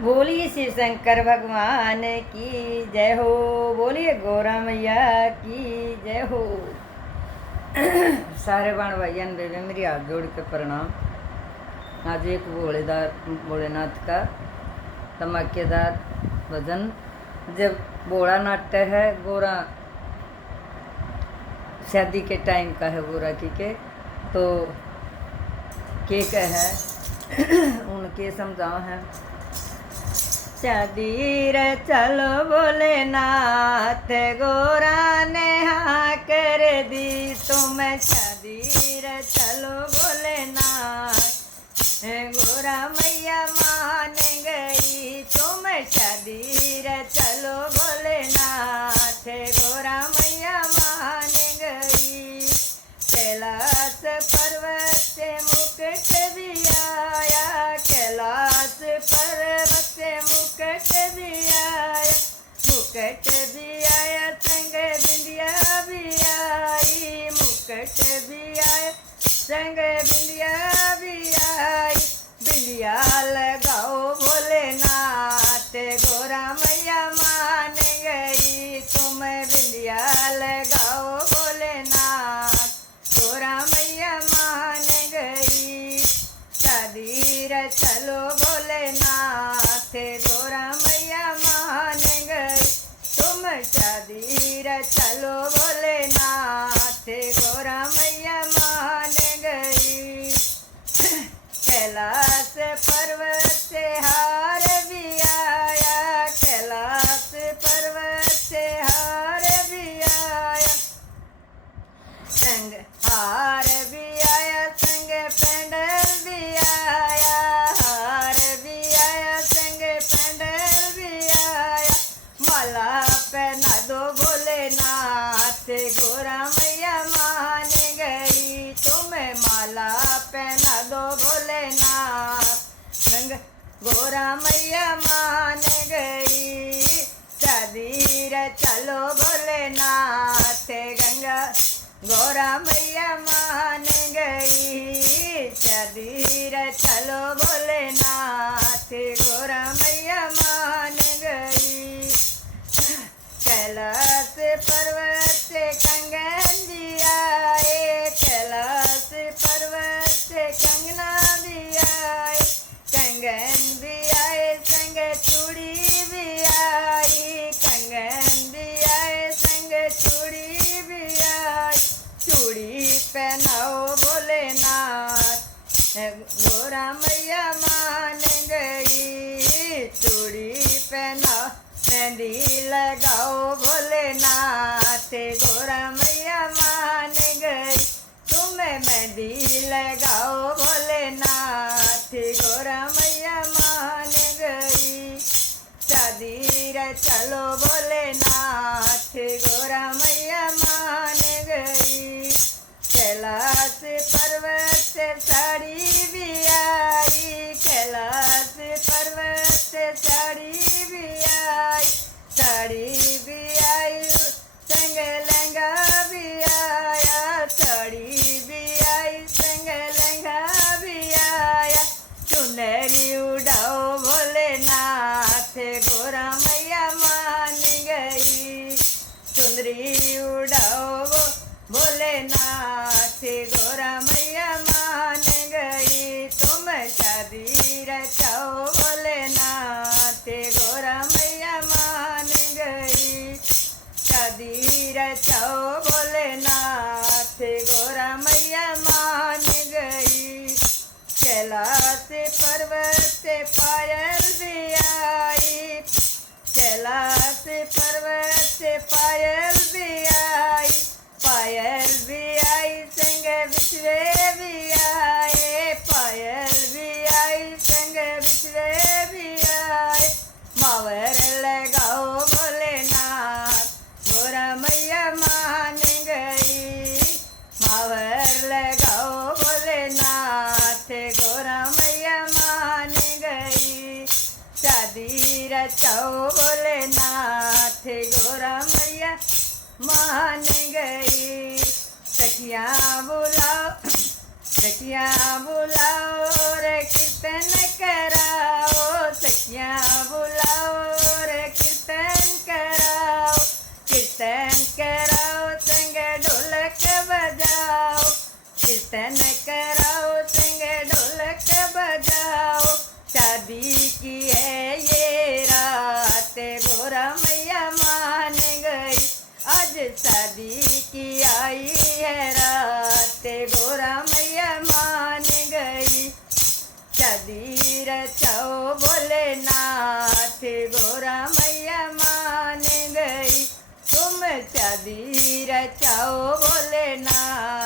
बोलिए शिव शंकर भगवान की जय हो। बोलिए गौरा मैया की जय हो। सारे बाण भाइयों बेबे मेरी हाथ जोड़ के प्रणाम। आज एक भोलेनाथ का धमाकेदार भजन। जब भोला नाट्य है गोरा शादी के टाइम का है गोरा की के तो के है उनके समझाओ है। शादी रे चलो भोलेनाथ गोरा ने हाँ कर दी तुम्हें। शादी रे चलो भोलेनाथ गोरा मैया मान गई तुम्हें। शादी रे चलो भोलेनाथ गोरा मैया मान गई। कैलाश पर्वत से मुकुट भी आया, कैलाश पर्वत से मुकुट भी आया, मुकुट भी आया संग बिंदिया भी आई, मुकुट भी आया संग बिंदिया भी आई। बिंदिया लगाओ भोलेनाथ गोरा मैया मान गई तुम्हें। बिंदिया लगाओ भोलेनाथ गोरा मैया मान गई। शादी रे चलो भोलेनाथ गोरा मैया मान गई तुम। शादी रे चलो भोलेनाथ गोरा मैया मान गई। कैलाश पर्वत से हार भी आया, कैलाश पर्वत से हार भी आया, संग हार भी आया संग पेंडल भी आया, हार भी आया संग पेंडल भी आया। माला पहना दो भोलेनाथ गोरा मैया मान गई तुम्हें। माला पहना दो भोलेनाथ संग गोरा मैया मान गई। शादी रे चलो भोलेनाथ गंगा गोरा मैया मान गई। शादी रे चलो भोलेनाथ गोरा मैया मान गई। कैलाश पर्वत से कंगन भी आए, कैलाश पर्वत से कंगना भी आए, कंगन भी आए संग चूड़ी भी आई, कंगन भी आए संग चूड़ी भी आई। चूड़ी पहनाओ भोलेनाथ गोरा मैया मान गई। चूड़ी पहनाओ मेहंदी लगाओ भोलेनाथ गोरा मैया मान गई तुम्हें। मेहंदी लगाओ भोलेनाथ गोरा मैया मान गई। शादी रे चलो भोलेनाथ गोरा मैया मान गई। कैलाश पर्वत से साड़ी भी आई, कैलाश पर्वत से साड़ी भी आई, साड़ी भी आई संग लहंगा भी आया, साड़ी भी आई संग लहंगा भी आया। चुनरी उड़ाओ भोलेनाथ गोरा मैया मान गई। चुनरी उड़ाओ भोलेनाथ गोरा मैया मान गई तुम। शादी रचाओ भोलेनाथ गोरा मैया मान गई। शादी रचाओ भोलेनाथ गोरा मैया मान गई। कैलाश पर्वत से पायल भी आई, कैलाश पर्वत से पायल भी आई, पायल भी आई संग बिछवे भी आए, पायल भी आई संग बिछवे भी आए। मावर लगाओ भोलेनाथ गोरा मैया मान गई। मावर लगाओ भोलेनाथ गोरा मैया मान गई। शादी रचाओ भोलेनाथ गोरा मैया मान गई। सखियाँ बुलाओ, सखियाँ बुलाओ रे कीर्तन कराओ, सखियाँ कीर्तन कराओ, सिंह ढोलक बजाओ, शादी की है ये रात गोरा मैया मान गई, आज शादी की आई है रात गोरा मैया मान गई। शादी रचाओ भोलेनाथ गोरा मैया मान गई, तुम शादी रचाओ भोलेनाथ।